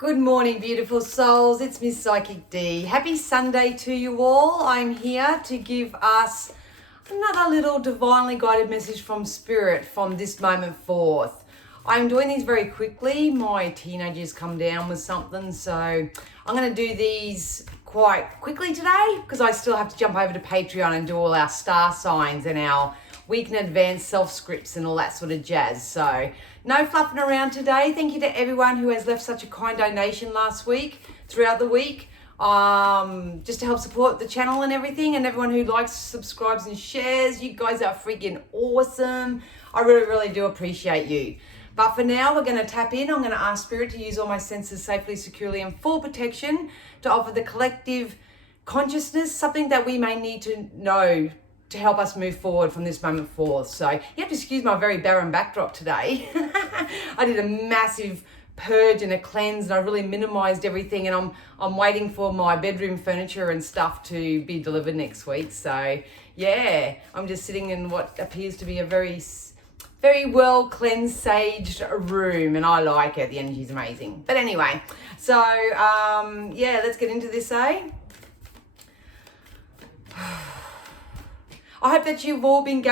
Good morning, beautiful souls. It's Miss Psychic D. Happy Sunday to you all. I'm here to give us another little divinely guided message from Spirit from this moment forth. I'm doing these very quickly. My teenagers come down with something, so I'm going to do these quite quickly today because I still have to jump over to Patreon and do all our star signs and our week in advance self-scripts and all that sort of jazz. So no fluffing around today. Thank you to everyone who has left such a kind donation last week, throughout the week, just to help support the channel and everything, and everyone who likes, subscribes and shares. You guys are freaking awesome. I really, really do appreciate you. But for now, we're going to tap in. I'm going to ask Spirit to use all my senses safely, securely, and full protection to offer the collective consciousness something that we may need to know to help us move forward from this moment forth. So you have to excuse my very barren backdrop today. I did a massive purge and a cleanse, and I really minimized everything, and I'm waiting for my bedroom furniture and stuff to be delivered next week. So yeah, I'm just sitting in what appears to be a very well cleansed, saged room, and I like it. The energy's amazing. But anyway, so yeah, let's get into this, I hope that you've all been,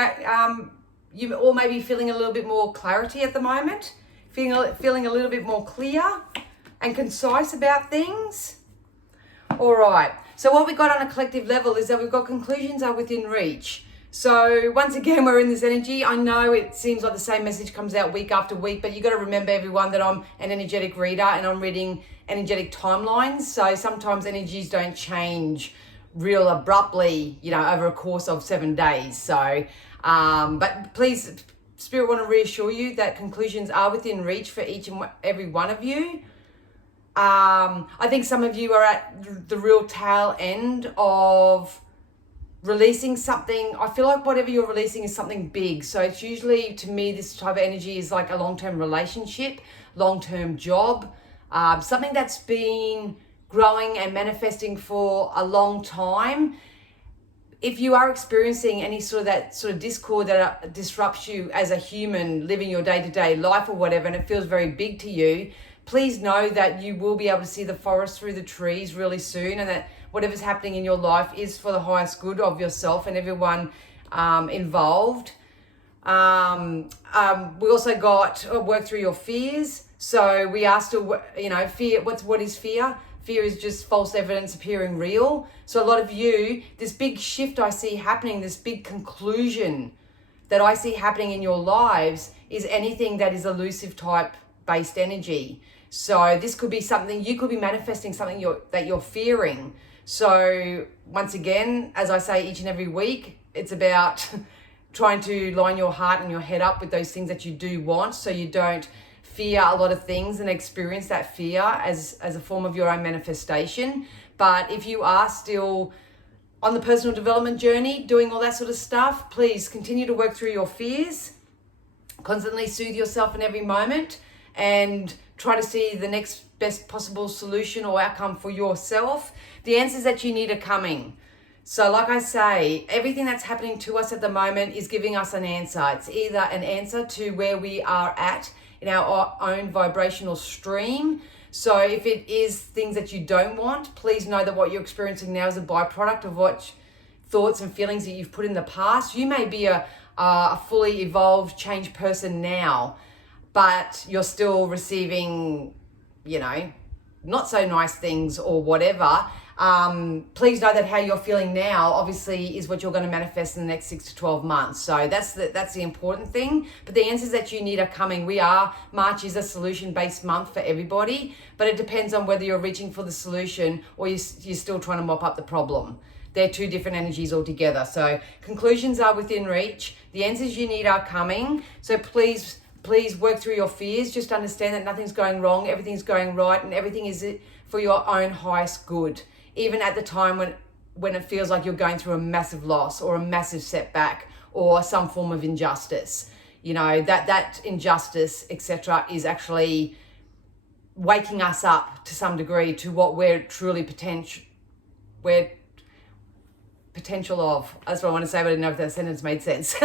you all may be feeling a little bit more clarity at the moment, feeling a little bit more clear and concise about things. All right, so what we got on a collective level is that we've got conclusions are within reach. So once again, we're in this energy. I know it seems like the same message comes out week after week, but you got to remember, everyone, that I'm an energetic reader and I'm reading energetic timelines. So sometimes energies don't change real abruptly, over a course of 7 days. So, but please, Spirit want to reassure you that conclusions are within reach for each and every one of you. I think some of you are at the real tail end of releasing something. I feel like whatever you're releasing is something big. So it's usually, to me, this type of energy is like a long-term relationship, long-term job, something that's been growing and manifesting for a long time. If you are experiencing any sort of discord that disrupts you as a human living your day-to-day life or whatever, and it feels very big to you, please know that you will be able to see the forest through the trees really soon, and that whatever's happening in your life is for the highest good of yourself and everyone involved. We also got work through your fears. So we are still, fear. What is fear? Fear is just false evidence appearing real. So a lot of you, this big shift I see happening, this big conclusion that I see happening in your lives is anything that is elusive type based energy. So this could be something, you could be manifesting something that you're fearing. So once again, as I say each and every week, it's about trying to line your heart and your head up with those things that you do want, so you don't fear a lot of things and experience that fear as a form of your own manifestation. But if you are still on the personal development journey, doing all that sort of stuff, please continue to work through your fears, constantly soothe yourself in every moment, and try to see the next best possible solution or outcome for yourself. The answers that you need are coming. So like I say, everything that's happening to us at the moment is giving us an answer. It's either an answer to where we are at in our own vibrational stream. So if it is things that you don't want, please know that what you're experiencing now is a byproduct of what thoughts and feelings that you've put in the past. You may be a fully evolved, changed person now, but you're still receiving, not so nice things or whatever. Please know that how you're feeling now obviously is what you're going to manifest in the next 6 to 12 months. So that's the important thing. But the answers that you need are coming. March is a solution-based month for everybody, but it depends on whether you're reaching for the solution or you're still trying to mop up the problem. They're two different energies altogether. So conclusions are within reach. The answers you need are coming. So please work through your fears. Just understand that nothing's going wrong, everything's going right, and everything is for your own highest good. Even at the time when it feels like you're going through a massive loss or a massive setback or some form of injustice, that injustice, etc., is actually waking us up to some degree to what we're truly potential of. That's what I want to say, but I didn't know if that sentence made sense.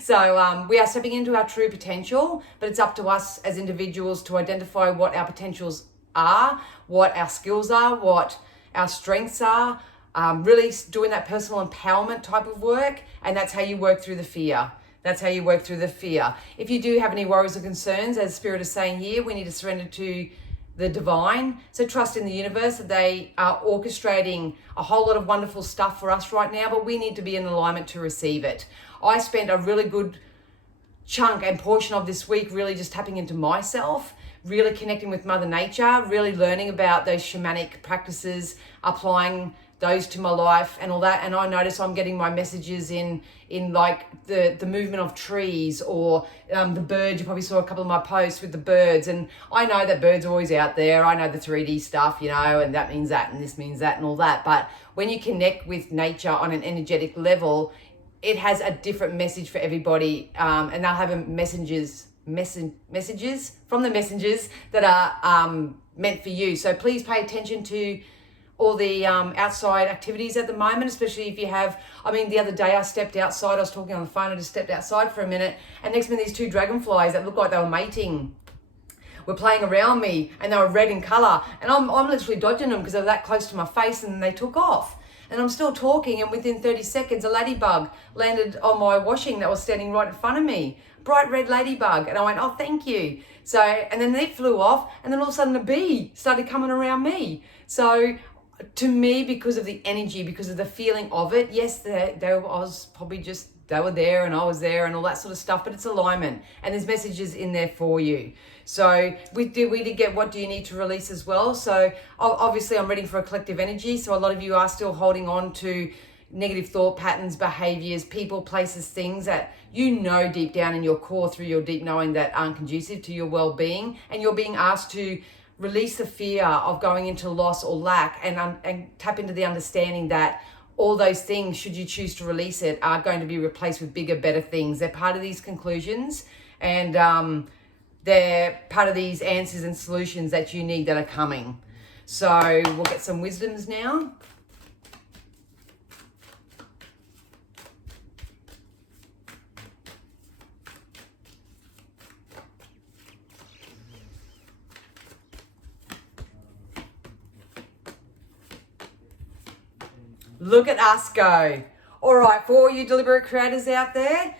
So we are stepping into our true potential, but it's up to us as individuals to identify what our potentials are, what our skills are, what our strengths are, really doing that personal empowerment type of work. And that's how you work through the fear. That's how you work through the fear. If you do have any worries or concerns, as Spirit is saying here, we need to surrender to the divine. So trust in the universe that they are orchestrating a whole lot of wonderful stuff for us right now, but we need to be in alignment to receive it. I spent a really good chunk and portion of this week really just tapping into myself, really connecting with Mother Nature, really learning about those shamanic practices, applying those to my life and all that. And I notice I'm getting my messages in like the movement of trees, or the birds. You probably saw a couple of my posts with the birds, and I know that birds are always out there. I know the 3D stuff, you know, and that means that and this means that and all that. But when you connect with nature on an energetic level, it has a different message for everybody, and they'll have messages from the messengers that are meant for you. So please pay attention to all the outside activities at the moment, especially if you have, the other day I stepped outside, I was talking on the phone, I just stepped outside for a minute, and next minute these two dragonflies that looked like they were mating were playing around me, and they were red in colour, and I'm literally dodging them because they're that close to my face, and they took off. And I'm still talking, and within 30 seconds, a ladybug landed on my washing that was standing right in front of me. Bright red ladybug. And I went, oh, thank you. So, and then it flew off, and then all of a sudden a bee started coming around me. So to me, because of the energy, because of the feeling of it, yes, they were there and I was there and all that sort of stuff, but it's alignment, and there's messages in there for you. So we did get what do you need to release as well. So obviously I'm reading for a collective energy. So a lot of you are still holding on to negative thought patterns, behaviors, people, places, things that you know deep down in your core through your deep knowing that aren't conducive to your well-being, and you're being asked to release the fear of going into loss or lack, and tap into the understanding that all those things, should you choose to release it, are going to be replaced with bigger, better things. They're part of these conclusions, and they're part of these answers and solutions that you need that are coming. So we'll get some wisdoms now. Look at us go. All right, for all you deliberate creators out there,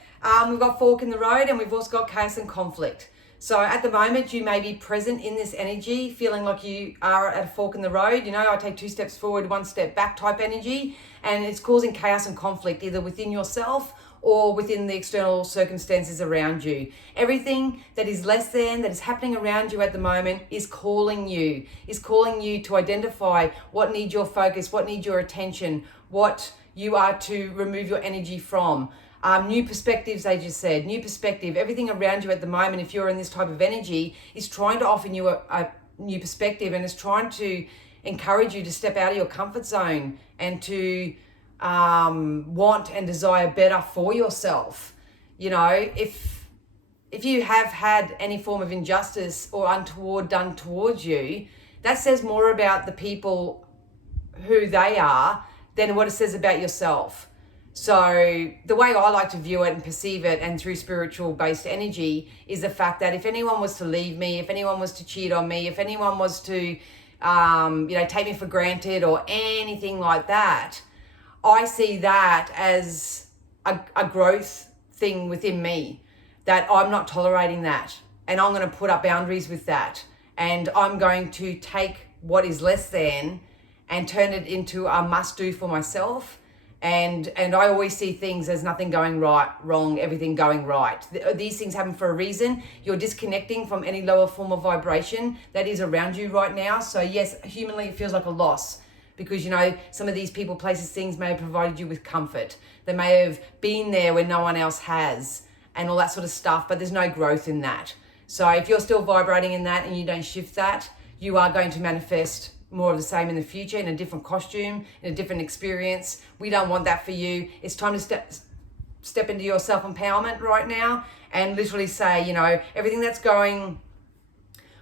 we've got fork in the road, and we've also got chaos and conflict. So at the moment, you may be present in this energy, feeling like you are at a fork in the road. You know, I take 2 steps forward, 1 step back type energy, and it's causing chaos and conflict either within yourself or within the external circumstances around you. Everything that is less than, that is happening around you at the moment, is calling you to identify what needs your focus, what needs your attention, what you are to remove your energy from. New perspectives, they just said, new perspective. Everything around you at the moment, if you're in this type of energy, is trying to offer you a new perspective, and is trying to encourage you to step out of your comfort zone and to want and desire better for yourself. You know, if you have had any form of injustice or untoward done towards you, that says more about the people who they are than what it says about yourself. So the way I like to view it and perceive it, and through spiritual based energy, is the fact that if anyone was to leave me, if anyone was to cheat on me, if anyone was to take me for granted or anything like that, I see that as a growth thing within me, that I'm not tolerating that, and I'm going to put up boundaries with that, and I'm going to take what is less than and turn it into a must do for myself. And I always see things as nothing going wrong, everything going right. These things happen for a reason. You're disconnecting from any lower form of vibration that is around you right now. So yes, humanly it feels like a loss, because, you know, some of these people, places, things may have provided you with comfort. They may have been there when no one else has, and all that sort of stuff, but there's no growth in that. So if you're still vibrating in that and you don't shift that, you are going to manifest more of the same in the future, in a different costume, in a different experience. We don't want that for you. It's time to step into your self-empowerment right now and literally say, you know, everything that's going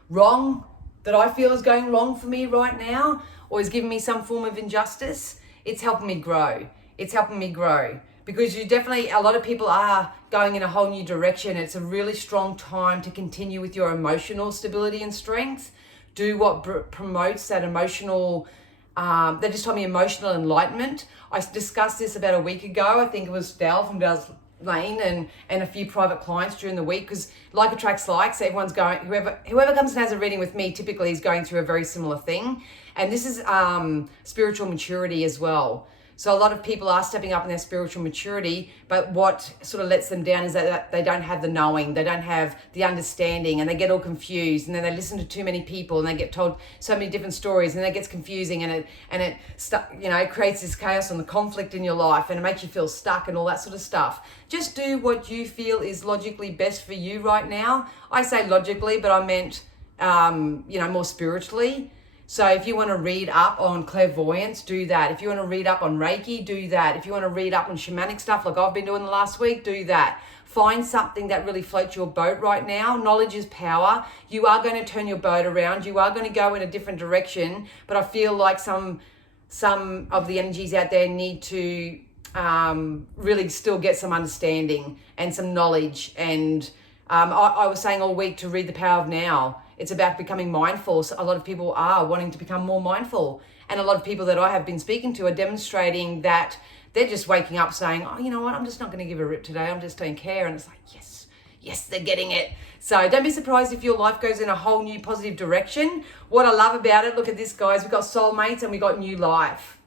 wrong, that I feel is going wrong for me right now, or is giving me some form of injustice, it's helping me grow. It's helping me grow. Because a lot of people are going in a whole new direction. It's a really strong time to continue with your emotional stability and strength, do what promotes that emotional, they just told me emotional enlightenment. I discussed this about a week ago. I think it was Dal from Dal's Lane and a few private clients during the week, because like attracts like, so everyone's going, whoever comes and has a reading with me typically is going through a very similar thing. And this is spiritual maturity as well. So a lot of people are stepping up in their spiritual maturity, but what sort of lets them down is that they don't have the knowing, they don't have the understanding, and they get all confused, and then they listen to too many people, and they get told so many different stories, and it gets confusing, and it creates this chaos and the conflict in your life, and it makes you feel stuck and all that sort of stuff. Just do what you feel is logically best for you right now. I say logically, but I meant more spiritually. So if you want to read up on clairvoyance, do that. If you want to read up on Reiki, do that. If you want to read up on shamanic stuff like I've been doing the last week, do that. Find something that really floats your boat right now. Knowledge is power. You are going to turn your boat around. You are going to go in a different direction. But I feel like some of the energies out there need to really still get some understanding and some knowledge. And I was saying all week to read The Power of Now. It's about becoming mindful. So a lot of people are wanting to become more mindful. And a lot of people that I have been speaking to are demonstrating that they're just waking up saying, oh, you know what, I'm just not going to give a rip today. I'm just don't care. And it's like, yes, they're getting it. So don't be surprised if your life goes in a whole new positive direction. What I love about it, look at this, guys. We've got soulmates and we've got new life.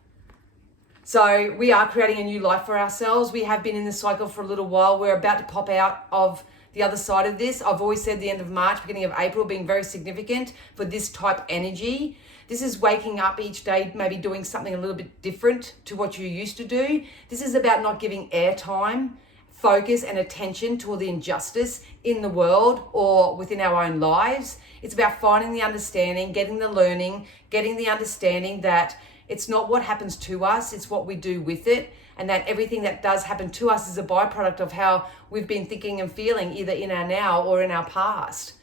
So we are creating a new life for ourselves. We have been in this cycle for a little while. We're about to pop out of the other side of this. I've always said the end of March, beginning of April being very significant for this type energy. This is waking up each day, maybe doing something a little bit different to what you used to do. This is about not giving airtime, focus and attention to all the injustice in the world or within our own lives. It's about finding the understanding, getting the learning, getting the understanding that it's not what happens to us, it's what we do with it. And that everything that does happen to us is a byproduct of how we've been thinking and feeling, either in our now or in our past.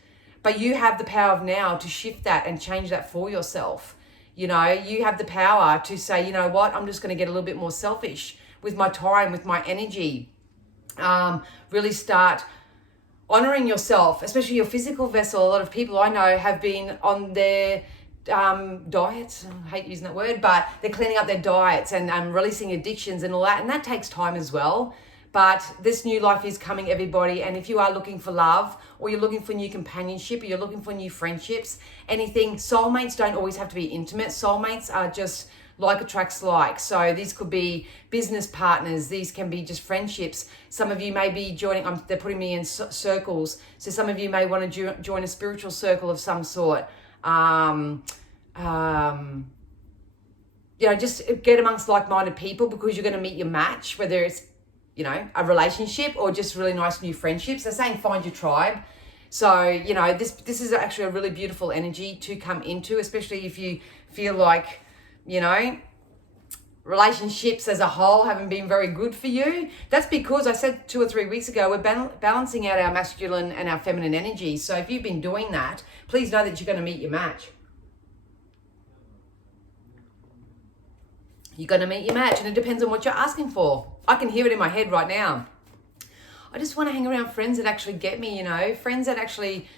But you have the power of now to shift that and change that for yourself. You have the power to say, you know what, I'm just going to get a little bit more selfish with my time, with my energy. Really start honoring yourself, especially your physical vessel. A lot of people I know have been on their diets, I hate using that word, but they're cleaning up their diets and releasing addictions and all that, and that takes time as well. But this new life is coming, everybody, and if you are looking for love, or you're looking for new companionship, or you're looking for new friendships, anything, soulmates don't always have to be intimate. Soulmates are just like attracts like. So these could be business partners, these can be just friendships. Some of you may be joining, they're putting me in circles, so some of you may want to join a spiritual circle of some sort. Just get amongst like-minded people, because you're going to meet your match, whether it's a relationship or just really nice new friendships. They're saying find your tribe. So this is actually a really beautiful energy to come into, especially if you feel like relationships as a whole haven't been very good for you. That's because I said 2 or 3 weeks ago, we're balancing out our masculine and our feminine energy. So if you've been doing that, please know that you're going to meet your match. You're going to meet your match, and it depends on what you're asking for. I can hear it in my head right now. I just want to hang around friends that actually get me, friends that actually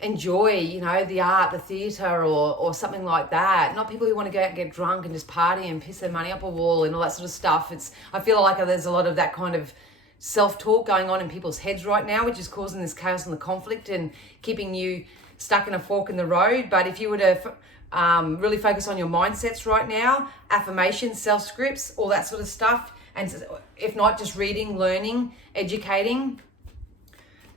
enjoy, the art, the theatre or something like that. Not people who want to go out and get drunk and just party and piss their money up a wall and all that sort of stuff. I feel like there's a lot of that kind of self-talk going on in people's heads right now, which is causing this chaos and the conflict and keeping you stuck in a fork in the road. But if you were to really focus on your mindsets right now, affirmations, self-scripts, all that sort of stuff, and if not, just reading, learning, educating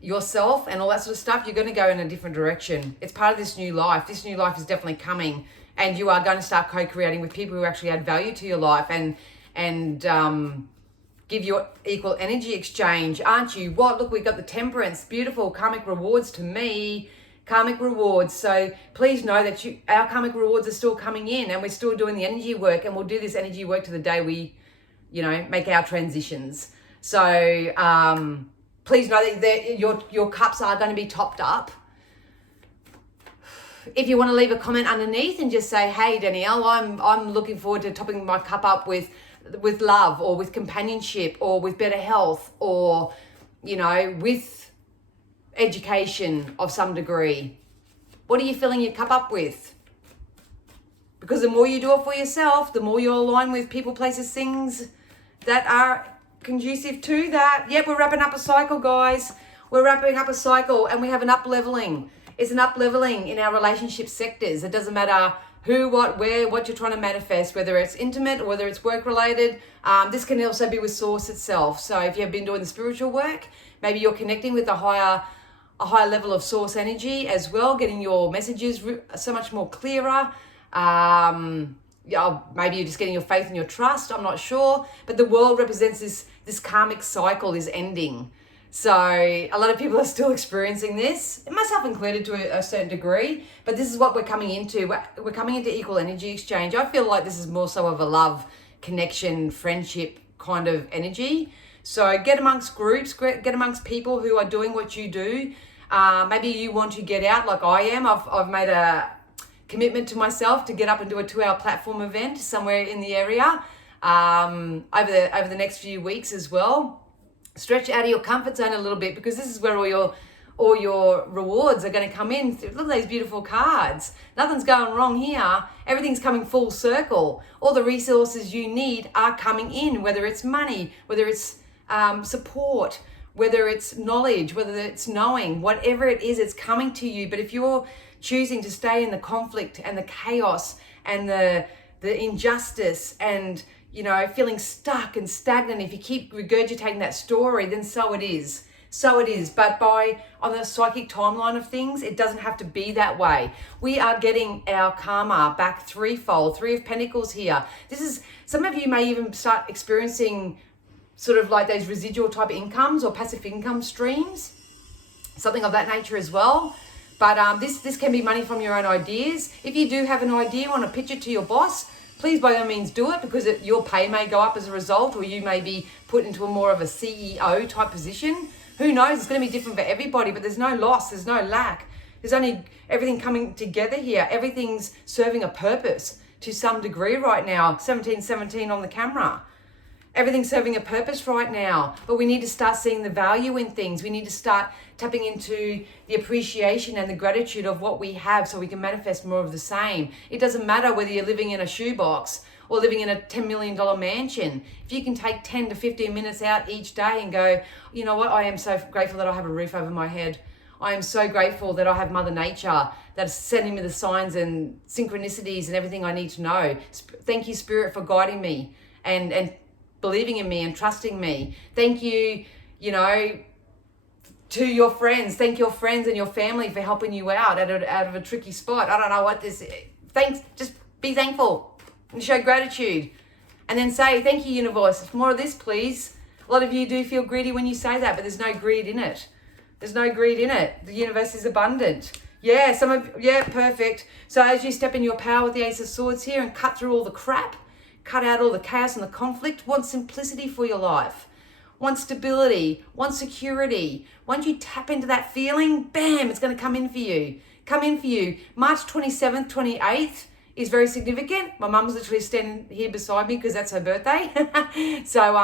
yourself and all that sort of stuff, you're going to go in a different direction. It's part of this new life. This new life is definitely coming, and you are going to start co-creating with people who actually add value to your life and give you equal energy exchange, aren't you? Look, we've got the temperance, beautiful karmic rewards to me. Karmic rewards. So please know that our karmic rewards are still coming in, and we're still doing the energy work, and we'll do this energy work to the day we, make our transitions. So please know that your cups are going to be topped up. If you want to leave a comment underneath and just say, hey, Danielle, I'm looking forward to topping my cup up with love, or with companionship, or with better health, or, with education of some degree, What are you filling your cup up with? Because the more you do it for yourself, the more you align with people, places, things that are conducive to that. Yep, we're wrapping up a cycle, guys. We're wrapping up a cycle, and we have an up-leveling. It's an up-leveling in our relationship sectors. It doesn't matter who, what, where, what you're trying to manifest, whether it's intimate or whether it's work-related. This can also be with source itself. So if you've been doing the spiritual work, maybe you're connecting with a higher level of source energy as well, getting your messages so much more clearer. Maybe you're just getting your faith and your trust. I'm not sure. But the world represents this karmic cycle is ending. So a lot of people are still experiencing this, myself included to a certain degree, but this is what we're coming into. We're coming into equal energy exchange. I feel like this is more so of a love, connection, friendship kind of energy. So get amongst groups, get amongst people who are doing what you do. Maybe you want to get out like I am. I've made a commitment to myself to get up and do a 2-hour platform event somewhere in the area over the next few weeks as well. Stretch out of your comfort zone a little bit, because this is where all your rewards are going to come in. Look at these beautiful cards. Nothing's going wrong here. Everything's coming full circle. All the resources you need are coming in, whether it's money, whether it's support, whether it's knowledge, whether it's knowing, whatever it is, it's coming to you. But if you're choosing to stay in the conflict and the chaos and the injustice and feeling stuck and stagnant, if you keep regurgitating that story, then so it is. So it is. But on the psychic timeline of things, it doesn't have to be that way. We are getting our karma back threefold. 3 of Pentacles here. Some of you may even start experiencing sort of like those residual type incomes or passive income streams, something of that nature as well. But this can be money from your own ideas. If you do have an idea, want to pitch it to your boss, please by all means do it, because your pay may go up as a result, or you may be put into more of a CEO type position. Who knows? It's going to be different for everybody, but there's no loss, there's no lack. There's only everything coming together here. Everything's serving a purpose to some degree right now. 1717 on the camera. Everything's serving a purpose right now, but we need to start seeing the value in things. We need to start tapping into the appreciation and the gratitude of what we have so we can manifest more of the same. It doesn't matter whether you're living in a shoebox or living in a $10 million mansion. If you can take 10 to 15 minutes out each day and go, you know what, I am so grateful that I have a roof over my head. I am so grateful that I have Mother Nature that's sending me the signs and synchronicities and everything I need to know. Thank you, Spirit, for guiding me and believing in me and trusting me. Thank you, to your friends. Thank your friends and your family for helping you out of a tricky spot. I don't know what this is. Thanks. Just be thankful and show gratitude. And then say, thank you, universe. More of this, please. A lot of you do feel greedy when you say that, but there's no greed in it. There's no greed in it. The universe is abundant. Yeah, perfect. So as you step in your power with the Ace of Swords here and cut through all the crap, cut out all the chaos and the conflict, want simplicity for your life, want stability, want security. Once you tap into that feeling, bam, it's going to come in for you. March 27th, 28th is very significant. My mum's literally standing here beside me because that's her birthday. So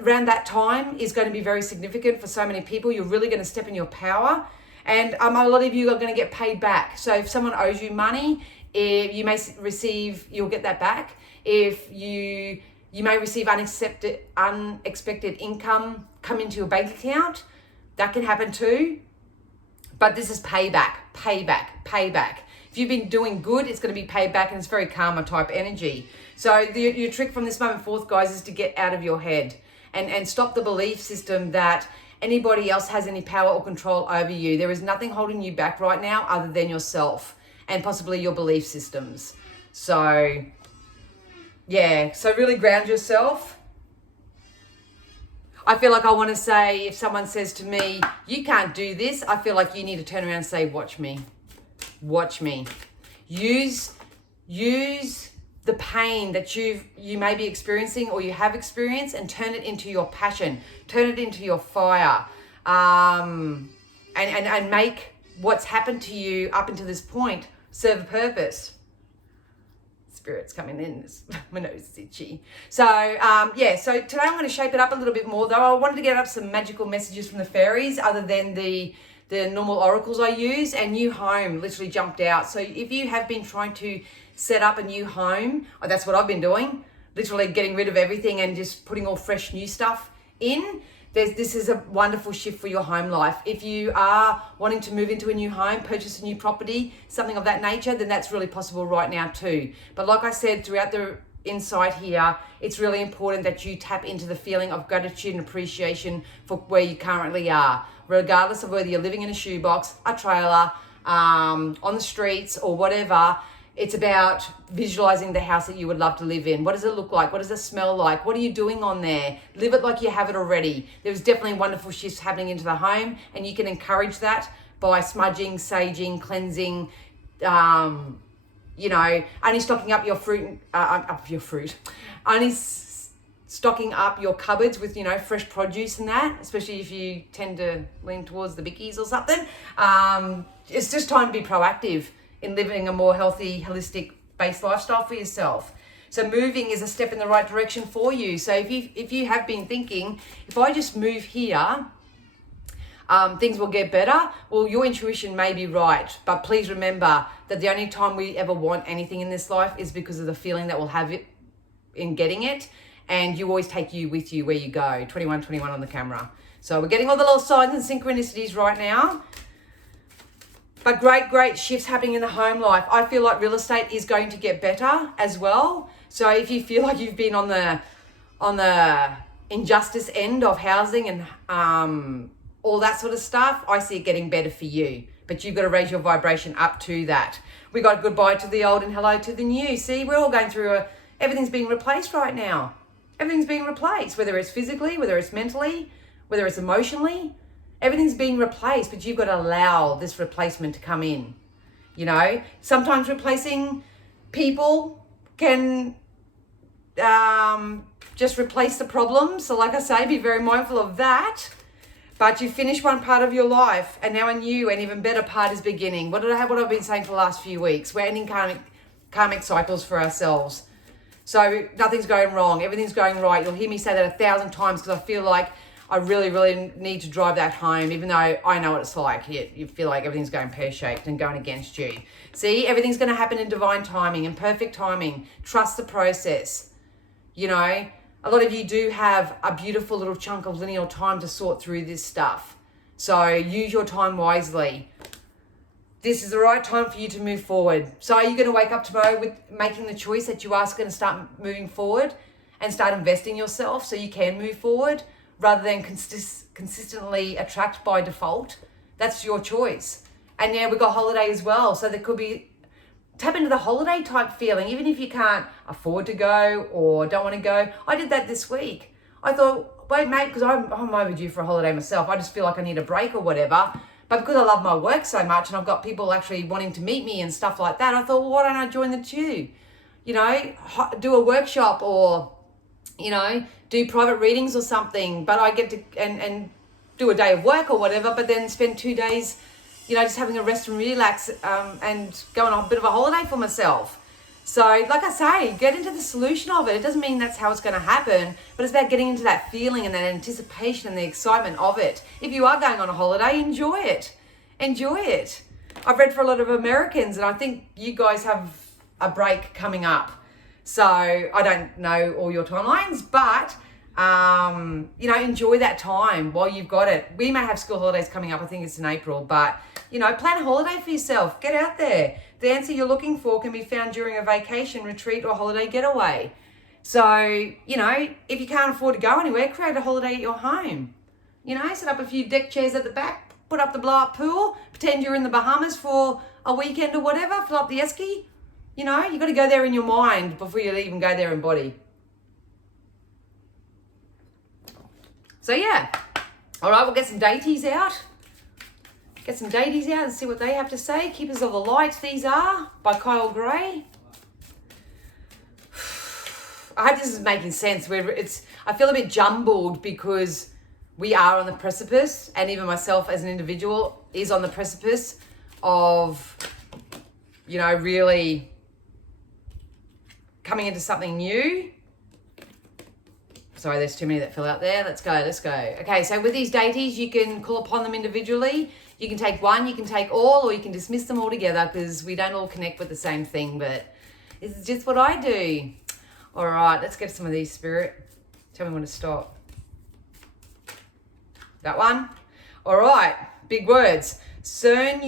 around that time is going to be very significant for so many people. You're really going to step in your power. And a lot of you are going to get paid back. So if someone owes you money, you'll get that back. If you may receive unexpected income come into your bank account, that can happen too. But this is payback. If you've been doing good, it's going to be paid back, and it's very karma type energy. So your trick from this moment forth, guys, is to get out of your head and stop the belief system that anybody else has any power or control over you. There is nothing holding you back right now other than yourself and possibly your belief systems. So really ground yourself. I feel like I want to say, if someone says to me, you can't do this, I feel like you need to turn around and say, watch me. Use the pain that you may be experiencing or you have experienced and turn it into your passion, turn it into your fire, and make what's happened to you up until this point serve a purpose. Spirit's coming in. My nose is itchy. So so today I'm going to shape it up a little bit more, though. I wanted to get up some magical messages from the fairies other than the the normal oracles I use, and new home literally jumped out. So if you have been trying to set up a new home, that's what I've been doing, literally getting rid of everything and just putting all fresh new stuff in. This is a wonderful shift for your home life. If you are wanting to move into a new home, purchase a new property, something of that nature, then that's really possible right now too. But like I said, throughout the insight here, it's really important that you tap into the feeling of gratitude and appreciation for where you currently are, regardless of whether you're living in a shoebox, a trailer, on the streets or whatever. It's about visualizing the house that you would love to live in. What does it look like? What does it smell like? What are you doing on there? Live it like you have it already. There's definitely wonderful shifts happening into the home, and you can encourage that by smudging, saging, cleansing, only stocking up your fruit, only stocking up your cupboards with, fresh produce and that, especially if you tend to lean towards the bickies or something. It's just time to be proactive in living a more healthy, holistic based lifestyle for yourself. So moving is a step in the right direction for you. So if you have been thinking, if I just move here, things will get better. Well, your intuition may be right, but please remember that the only time we ever want anything in this life is because of the feeling that we'll have it in getting it. And you always take you with you where you go. 2121 on the camera. So we're getting all the little signs and synchronicities right now. But great shifts happening in the home life. I feel like real estate is going to get better as well. So if you feel like you've been on the injustice end of housing and all that sort of stuff, I see it getting better for you. But you've got to raise your vibration up to that. We got goodbye to the old and hello to the new. See, we're all going through everything's being replaced right now. Everything's being replaced, whether it's physically, whether it's mentally, whether it's emotionally. Everything's being replaced, but you've got to allow this replacement to come in. Sometimes replacing people can just replace the problem. So like I say, be very mindful of that. But you finish one part of your life, and now a new and even better part is beginning. What I've been saying for the last few weeks. We're ending karmic cycles for ourselves. So nothing's going wrong. Everything's going right. You'll hear me say that 1,000 times because I feel like I really need to drive that home, even though I know what it's like. You feel like everything's going pear-shaped and going against you. See, everything's going to happen in divine timing and perfect timing. Trust the process. A lot of you do have a beautiful little chunk of lineal time to sort through this stuff. So use your time wisely. This is the right time for you to move forward. So are you going to wake up tomorrow with making the choice that you are going to start moving forward and start investing yourself so you can move forward? Rather than consistently attract by default? That's your choice. And yeah, we've got holiday as well. So there could be, tap into the holiday type feeling, even if you can't afford to go or don't want to go. I did that this week. I thought, wait mate, because I'm overdue for a holiday myself. I just feel like I need a break or whatever. But because I love my work so much and I've got people actually wanting to meet me and stuff like that, I thought, well, why don't I join the two? Do a workshop or, do private readings or something, but I get to and do a day of work or whatever, but then spend 2 days, just having a rest and relax and going on a bit of a holiday for myself. So like I say, get into the solution of it. It doesn't mean that's how it's going to happen, but it's about getting into that feeling and that anticipation and the excitement of it. If you are going on a holiday, enjoy it. Enjoy it. I've read for a lot of Americans, and I think you guys have a break coming up. So I don't know all your timelines, but, enjoy that time while you've got it. We may have school holidays coming up. I think it's in April, but, plan a holiday for yourself. Get out there. The answer you're looking for can be found during a vacation, retreat, or holiday getaway. So, if you can't afford to go anywhere, create a holiday at your home. Set up a few deck chairs at the back, put up the blow-up pool, pretend you're in the Bahamas for a weekend or whatever, fill up the esky. You've got to go there in your mind before you even go there in body. So yeah. All right, we'll get some deities out. Get some deities out and see what they have to say. Keepers of the Light, these are, by Kyle Gray. I hope this is making sense. I feel a bit jumbled because we are on the precipice, and even myself as an individual is on the precipice of, really coming into something new. Sorry, there's too many that fell out there. Let's go. Okay, so with these deities, you can call upon them individually. You can take one, you can take all, or you can dismiss them all together because we don't all connect with the same thing, but it's just what I do. All right, let's get some of these, Spirit. Tell me when to stop. That one? All right, big words. I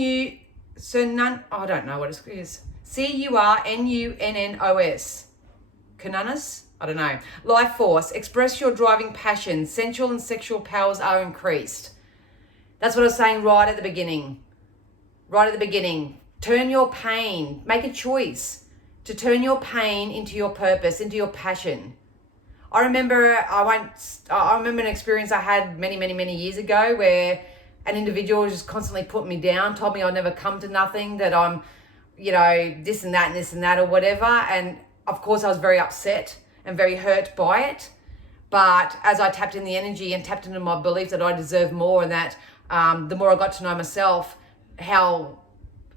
don't know what it is. Curnunnos. Curnunnos? I don't know. Life force. Express your driving passion. Sensual and sexual powers are increased. That's what I was saying right at the beginning. Right at the beginning. Turn your pain. Make a choice to turn your pain into your purpose, into your passion. I remember an experience I had many years ago where an individual just constantly put me down, told me I'd never come to nothing, that I'm, this and that or whatever. And of course I was very upset and very hurt by it. But as I tapped in the energy and tapped into my belief that I deserve more, and that the more I got to know myself, how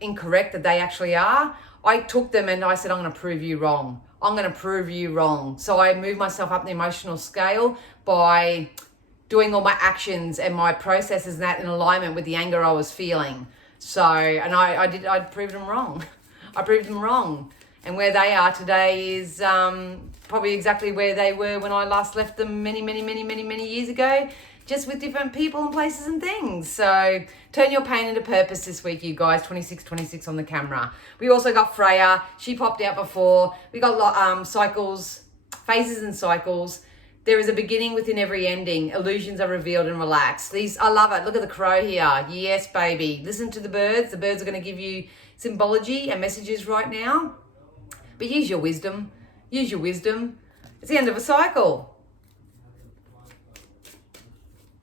incorrect that they actually are, I took them and I said, I'm going to prove you wrong. I'm going to prove you wrong. So I moved myself up the emotional scale by doing all my actions and my processes and that in alignment with the anger I was feeling. So, and I proved them wrong. I proved them wrong. And where they are today is probably exactly where they were when I last left them many years ago, just with different people and places and things. So turn your pain into purpose this week, you guys. 26 on the camera. We also got Freya. She popped out before. We got cycles, phases and cycles. There is a beginning within every ending. Illusions are revealed and relaxed. I love it. Look at the crow here. Yes, baby. Listen to the birds. The birds are going to give you symbology and messages right now. But use your wisdom. Use your wisdom. It's the end of a cycle.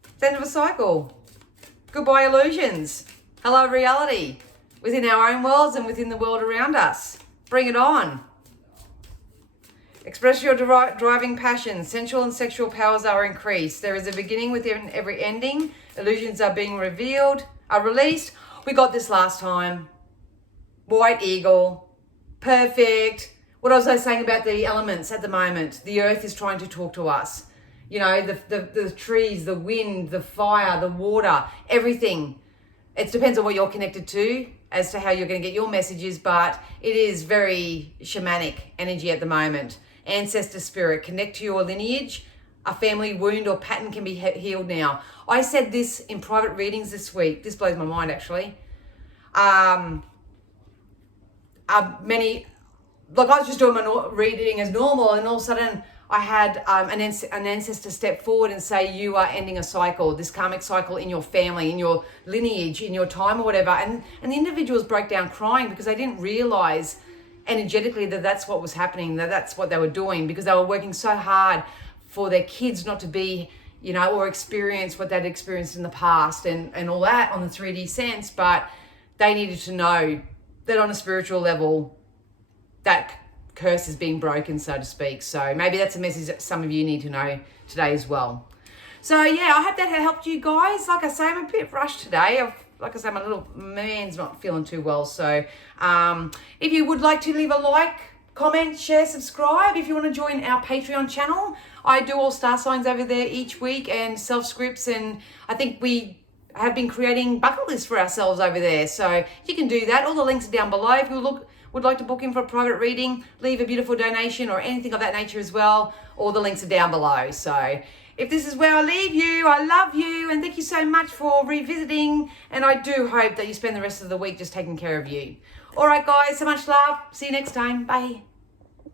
It's the end of a cycle. Goodbye, illusions. Hello, reality. Within our own worlds and within the world around us. Bring it on. Express your driving passion. Sensual and sexual powers are increased. There is a beginning within every ending. Illusions are being released. We got this last time. White eagle. Perfect. What was I saying about the elements at the moment? The earth is trying to talk to us. The trees, the wind, the fire, the water, everything. It depends on what you're connected to as to how you're going to get your messages, but it is very shamanic energy at the moment. Ancestor spirit, connect to your lineage. A family wound or pattern can be healed now. I said this in private readings this week. This blows my mind, actually. I was just doing my reading as normal, and all of a sudden I had an ancestor step forward and say, you are ending a cycle, this karmic cycle in your family, in your lineage, in your time or whatever. And the individuals broke down crying because they didn't realize energetically that that's what was happening, that's what they were doing, because they were working so hard for their kids not to be, or experience what they'd experienced in the past and all that on the 3D sense. But they needed to know that on a spiritual level, that curse is being broken, so to speak. So maybe that's a message that some of you need to know today as well. So yeah, I hope that helped you guys. Like I say, I'm a bit rushed today. Like I say, my little man's not feeling too well. So if you would like to leave a like, comment, share, subscribe. If you want to join our Patreon channel, I do all star signs over there each week and self-scripts. And I think we have been creating bucket lists for ourselves over there. So you can do that. All the links are down below. If you would like to book in for a private reading, leave a beautiful donation or anything of that nature as well, all the links are down below. So if this is where I leave you, I love you and thank you so much for revisiting, and I do hope that you spend the rest of the week just taking care of you. All right, guys, so much love. See you next time. Bye.